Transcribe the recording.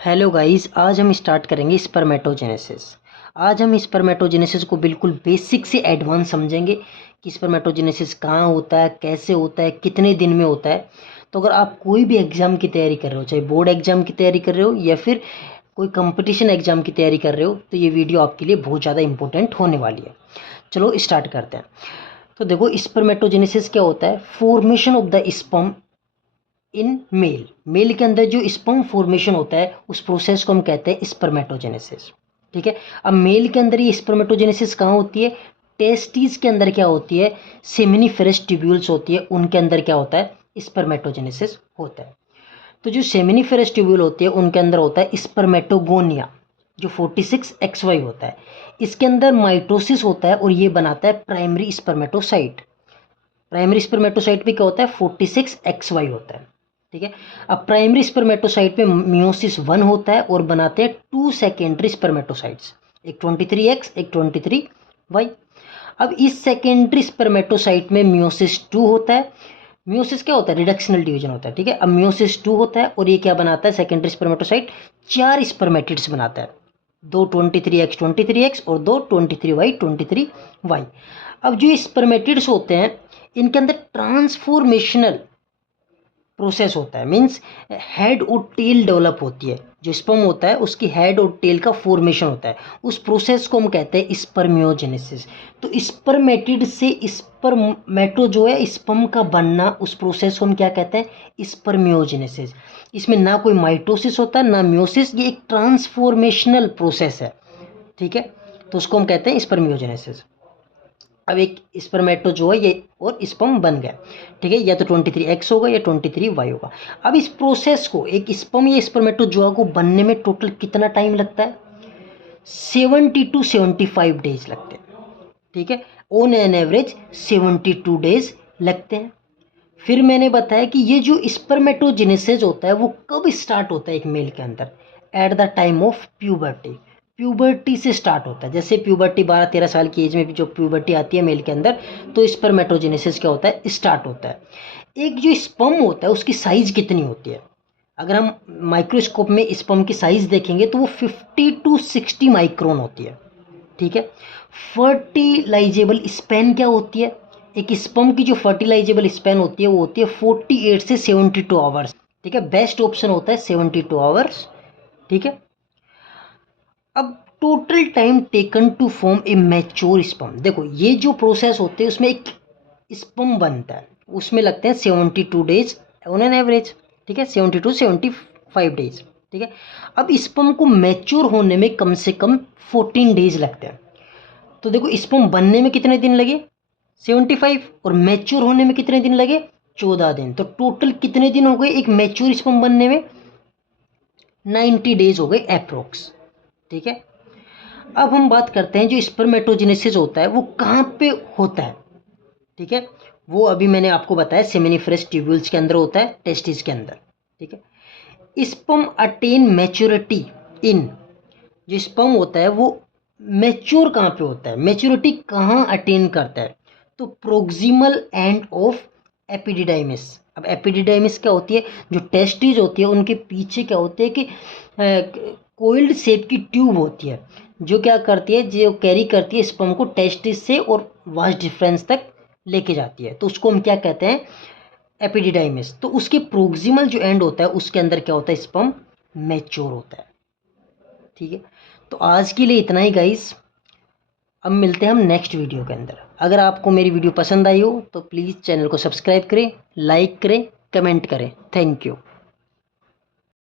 Hello guys, आज हम start करेंगे स्पर्मेटोजेनेसिस। आज हम स्पर्मेटोजेनेसिस को बिल्कुल बेसिक से एडवांस समझेंगे कि स्पर्मेटोजेनेसिस कहाँ होता है, कैसे होता है, कितने दिन में होता है। तो अगर आप कोई भी एग्ज़ाम की तैयारी कर रहे हो, चाहे बोर्ड एग्ज़ाम की तैयारी कर रहे हो या फिर कोई कंपटीशन एग्ज़ाम की तैयारी कर रहे हो, तो ये वीडियो आपके लिए बहुत ज़्यादा इंपॉर्टेंट होने वाली है। चलो स्टार्ट करते हैं। तो देखो, स्पर्मेटोजेनेसिस क्या होता है? Formation of the sperm in male के अंदर जो स्पर्म फॉर्मेशन होता है उस प्रोसेस को हम कहते हैं स्पर्मेटोजेनेसिस। ठीक है। अब मेल के अंदर ये स्पर्मेटोजेनेसिस कहाँ होती है? टेस्टिस के अंदर क्या होती है? सेमिनिफेरस ट्यूब्यूल्स होती है, उनके अंदर क्या होता है? स्पर्मेटोजेनेसिस होता है। तो जो सेमिनिफेरस ट्यूब्यूल होती है उनके अंदर होता है स्पर्मेटोगोनिया, जो 46XY होता है। इसके अंदर माइटोसिस होता है और ये बनाता है प्राइमरी स्पर्मेटोसाइट। प्राइमरी स्पर्मेटोसाइट पे क्या होता है? 46XY होता है। ठीक है। अब प्राइमरी स्पर्मेटोसाइट पे मियोसिस 1 होता है और बनाते हैं 2 सेकेंडरी स्पर्मेटोसाइट्स, एक 23X एक 23Y। अब इस सेकेंडरी स्पर्मेटोसाइट में मियोसिस 2 होता है। मियोसिस क्या होता है? रिडक्शनल डिवीजन होता है। ठीक है। अब मियोसिस 2 होता है और ये क्या बनाता है? सेकेंडरी स्पर्मेटोसाइट 4 स्पर्मेटिड्स बनाता है, दो 23X और दो 23Y। अब जो स्पर्मेटिड्स होते हैं इनके अंदर ट्रांसफॉर्मेशनल प्रोसेस होता है, मीन्स हेड और टेल डेवलप होती है। जो स्पर्म होता है उसकी हेड और टेल का फॉर्मेशन होता है, उस प्रोसेस को हम कहते हैं स्पर्मियोजेनेसिस। तो स्पर्मेटिड से स्पर्मेटो जो है स्पर्म का बनना, उस प्रोसेस को हम क्या कहते हैं? स्पर्मियोजेनेसिस। इसमें ना कोई माइटोसिस होता है ना मियोसिस, ये एक ट्रांसफॉर्मेशनल प्रोसेस है। ठीक है। तो उसको हम कहते हैं स्पर्मियोजेनेसिस। अब एक स्पर्मेटो जो है ये और स्पर्म बन गया। ठीक है। या तो 23X होगा या 23Y होगा। अब इस प्रोसेस को, एक स्पर्म या स्पर्मेटोजोआ को बनने में टोटल कितना टाइम लगता है? 70 to 75 डेज लगते हैं। ठीक है। ऑन एन एवरेज 72 डेज लगते हैं। फिर मैंने बताया कि ये जो स्पर्मेटोजेनेसिस होता है वो कब स्टार्ट होता है एक मेल के अंदर? At the time of puberty. Puberty से स्टार्ट होता है। जैसे प्यूबर्टी 12-13 साल की एज में जो प्यूबर्टी आती है मेल के अंदर, तो स्पर्मेटोजेनेसिस क्या होता है? स्टार्ट होता है। एक जो स्पर्म होता है उसकी साइज कितनी होती है? अगर हम माइक्रोस्कोप में स्पर्म की साइज देखेंगे तो वो 50 to 60 माइक्रोन होती है। ठीक है। फर्टिलाइजेबल स्पेन क्या होती है? एक स्पर्म की जो फर्टिलाइजेबल स्पेन होती है वो होती है 48 से 72 आवर्स। ठीक है। बेस्ट ऑप्शन होता है 72 आवर्स। ठीक है। अब total time taken to form a mature sperm, देखो ये जो प्रोसेस होते हैं उसमें एक स्पर्म बनता है, उसमें लगते हैं 72 डेज ऑन एन एवरेज। ठीक है। 72 75 डेज। ठीक है। अब स्पर्म को मैच्योर होने में कम से कम 14 डेज लगते हैं। तो देखो, स्पर्म बनने में कितने दिन लगे? 75। और मैच्योर होने में कितने दिन लगे? 14 दिन। तो टोटल कितने दिन हो गए एक मैच्योर स्पर्म बनने में? 90 डेज हो गए अप्रोक्स। ठीक है। अब हम बात करते हैं जो स्पर्मेटोजेनेसिस होता है वो कहाँ पे होता है। ठीक है। वो अभी मैंने आपको बताया सेमिनिफेरस ट्यूब्यूल्स के अंदर होता है, टेस्टिस के अंदर। ठीक है। स्पर्म अटेन मैच्योरिटी इन, जो स्पर्म होता है वो मैच्योर कहाँ पे होता है? मैच्योरिटी कहाँ अटेन करता है? तो प्रोक्सिमल एंड ऑफ एपिडिडाइमिस। अब एपिडिडाइमिस क्या होती है? जो टेस्टिस होती है उनके पीछे क्या होते हैं कि कोइल्ड शेप की ट्यूब होती है, जो क्या करती है, जो कैरी करती है स्पर्म को टेस्टिस से और वास्ट डिफरेंस तक लेके जाती है। तो उसको हम क्या कहते हैं? एपिडिडाइमिस। तो उसके प्रोक्सिमल जो एंड होता है उसके अंदर क्या होता है? स्पर्म मैच्योर होता है। ठीक है। तो आज के लिए इतना ही गाइस। अब मिलते हैं हम नेक्स्ट वीडियो के अंदर। अगर आपको मेरी वीडियो पसंद आई हो तो प्लीज़ चैनल को सब्सक्राइब करें, लाइक करें, कमेंट करें। Thank you.